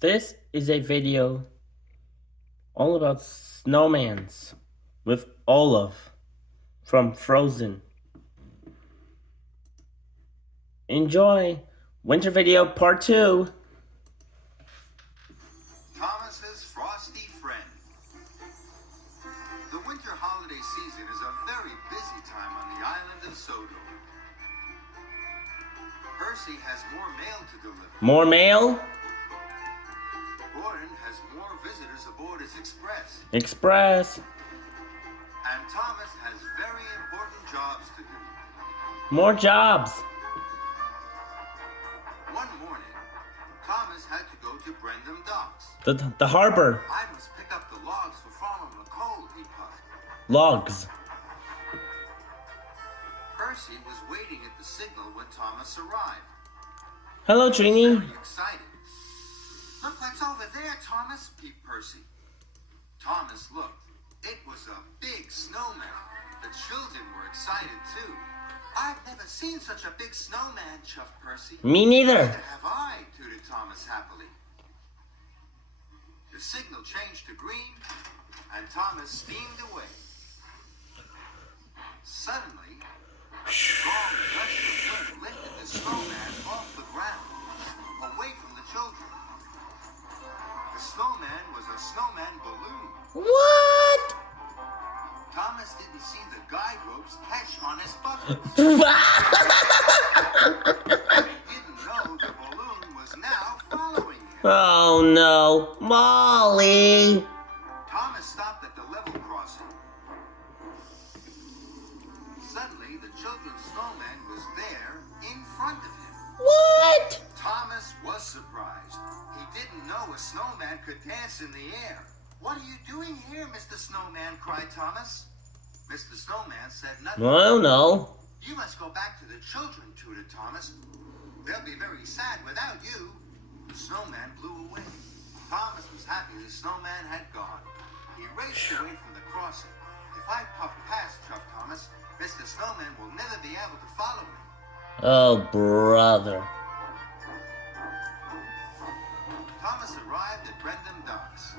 This is a video all about Snowmans with Olaf from Frozen. Enjoy Winter Video Part 2. Thomas's Frosty friend. The winter holiday season is a very busy time on the island of Sodor. Percy has more mail to deliver. More mail? Gordon has more visitors aboard his express. Express. And Thomas has very important jobs to do. More jobs. One morning, Thomas had to go to Brendam Docks. The harbor. I must pick up the logs for Farmer Mccoll, he puffed. Logs. Percy was waiting at the signal when Thomas arrived. Hello, Trini. Very excited. Look what's over there, Thomas, peeped Percy. Thomas looked. It was a big snowman. The children were excited too. I've never seen such a big snowman, chuffed Percy. Me neither. Neither have I, tooted Thomas happily. The signal changed to green, and Thomas steamed away. Suddenly, a strong gust of wind lifted the snowman off the ground, away from the children. The snowman was a snowman balloon. What? Thomas didn't see the guide ropes catch on his buckles. He didn't know the balloon was now following him. Oh no, Molly. Thomas stopped at the level crossing. Suddenly, the children's snowman was there in front of him. What? Thomas was surprised. He didn't know a snowman could dance in the air. What are you doing here, Mr. Snowman? Cried Thomas. Mr. Snowman said nothing. I don't know. You must go back to the children, tooted Thomas. They'll be very sad without you. The snowman blew away. Thomas was happy the snowman had gone. He raced away from the crossing. If I puff past, chuffed Thomas, Mr. Snowman will never be able to follow me. Oh, brother. Thomas arrived at Brendam Docks.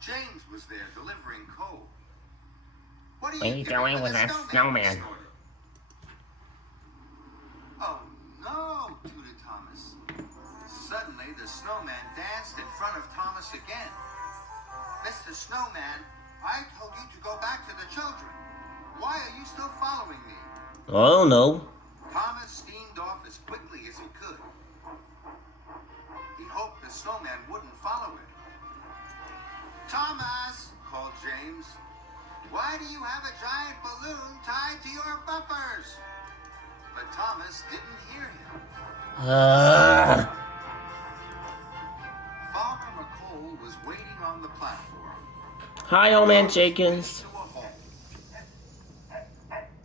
James was there delivering coal. What are you doing with that snowman? Oh no, tooted Thomas. Suddenly the snowman danced in front of Thomas again. Mr. Snowman, I told you to go back to the children. Why are you still following me? I don't know. Thomas steamed off as quickly as he could. He hoped the snowman wouldn't follow him. Thomas, called James, why do you have a giant balloon tied to your bumpers? But Thomas didn't hear him. Farmer Mccoll was waiting on the platform. Hi, old man Jenkins.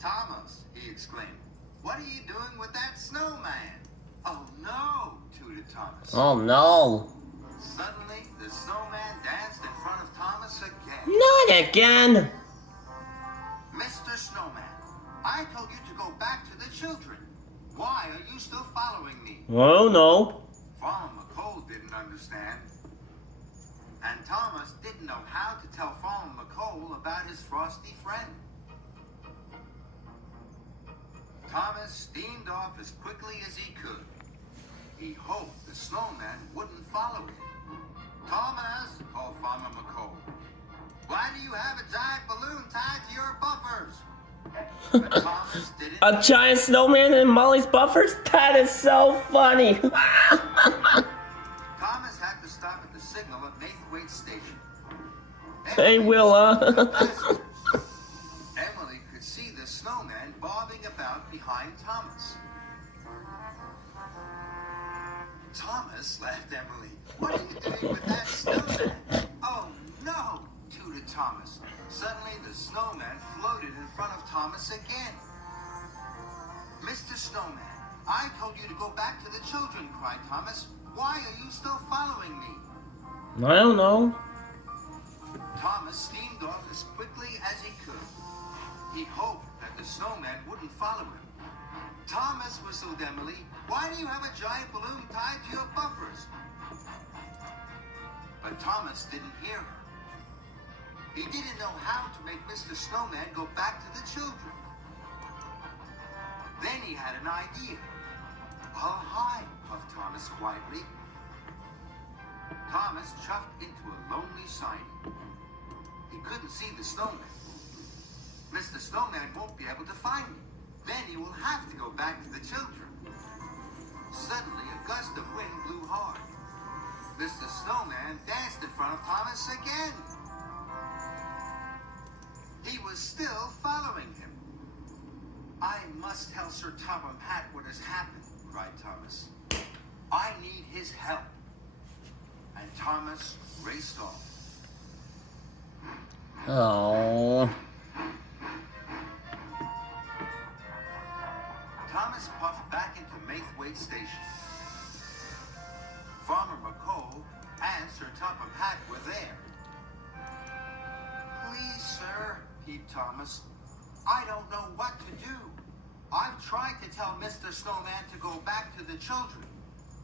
Thomas, he exclaimed, what are you doing with that snowman? Oh no, tooted Thomas. Oh no. Suddenly, the snowman danced in front of Thomas again. Not again. Mr. Snowman, I told you to go back to the children. Why are you still following me? Oh no. Farmer Mccoll didn't understand. And Thomas didn't know how to tell Farmer Mccoll about his frosty friend. Thomas steamed off as quickly as he could. He hoped the snowman wouldn't follow him. Thomas, called Farmer Mccoll, why do you have a giant balloon tied to your bumpers? But Thomas didn't. A giant snowman in Molly's buffers? That is so funny. Thomas had to stop at the signal at Nathwaite Station. Hey, Willa. Emily could see the snowman bobbing about behind Thomas. Thomas, laughed Emily. What are you doing with that snowman? Oh no, tooted Thomas. Suddenly the snowman floated in front of Thomas again. Mr. Snowman, I told you to go back to the children, cried Thomas. Why are you still following me? I don't know. Thomas steamed off as quickly as he could. He hoped that the snowman wouldn't follow him. Thomas, whistled Emily, why do you have a giant balloon tied to your buffers? But Thomas didn't hear her. He didn't know how to make Mr. Snowman go back to the children. Then he had an idea. "I'll hide," puffed Thomas quietly. Thomas chuffed into a lonely siding. He couldn't see the snowman. Mr. Snowman won't be able to find me. Then he will have to go back to the children. Suddenly, a gust of wind blew hard. Mr. Snowman danced in front of Thomas again. He was still following him. "I must tell Sir Topham Hatt what has happened," cried Thomas. "I need his help." And Thomas raced off. Oh. Thomas puffed back into Maithwaite Station. Farmer Mccoll and Sir Topham Hatt were there. "Please, sir," peeped Thomas, "I don't know what to do. I've tried to tell Mr. Snowman to go back to the children,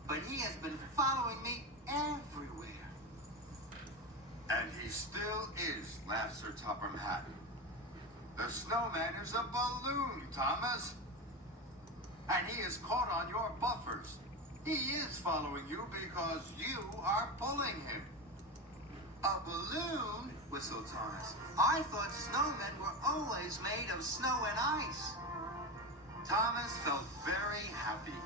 but he has been following me everywhere." "And he still is," laughed Sir Topham Hatt. "The snowman is a balloon, Thomas. And he is caught on your buffers. He is following you because you are pulling him." "A balloon?" whistled Thomas. "I thought snowmen were always made of snow and ice." Thomas felt very happy.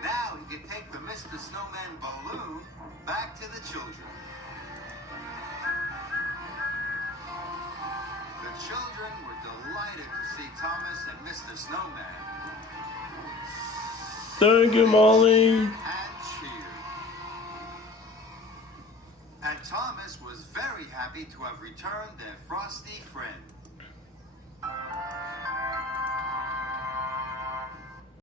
Now he could take the Mr. Snowman balloon back to the children. The children were delighted to see Thomas and Mr. Snowman. Thank you, Molly. And cheered. And Thomas was very happy to have returned their frosty friend.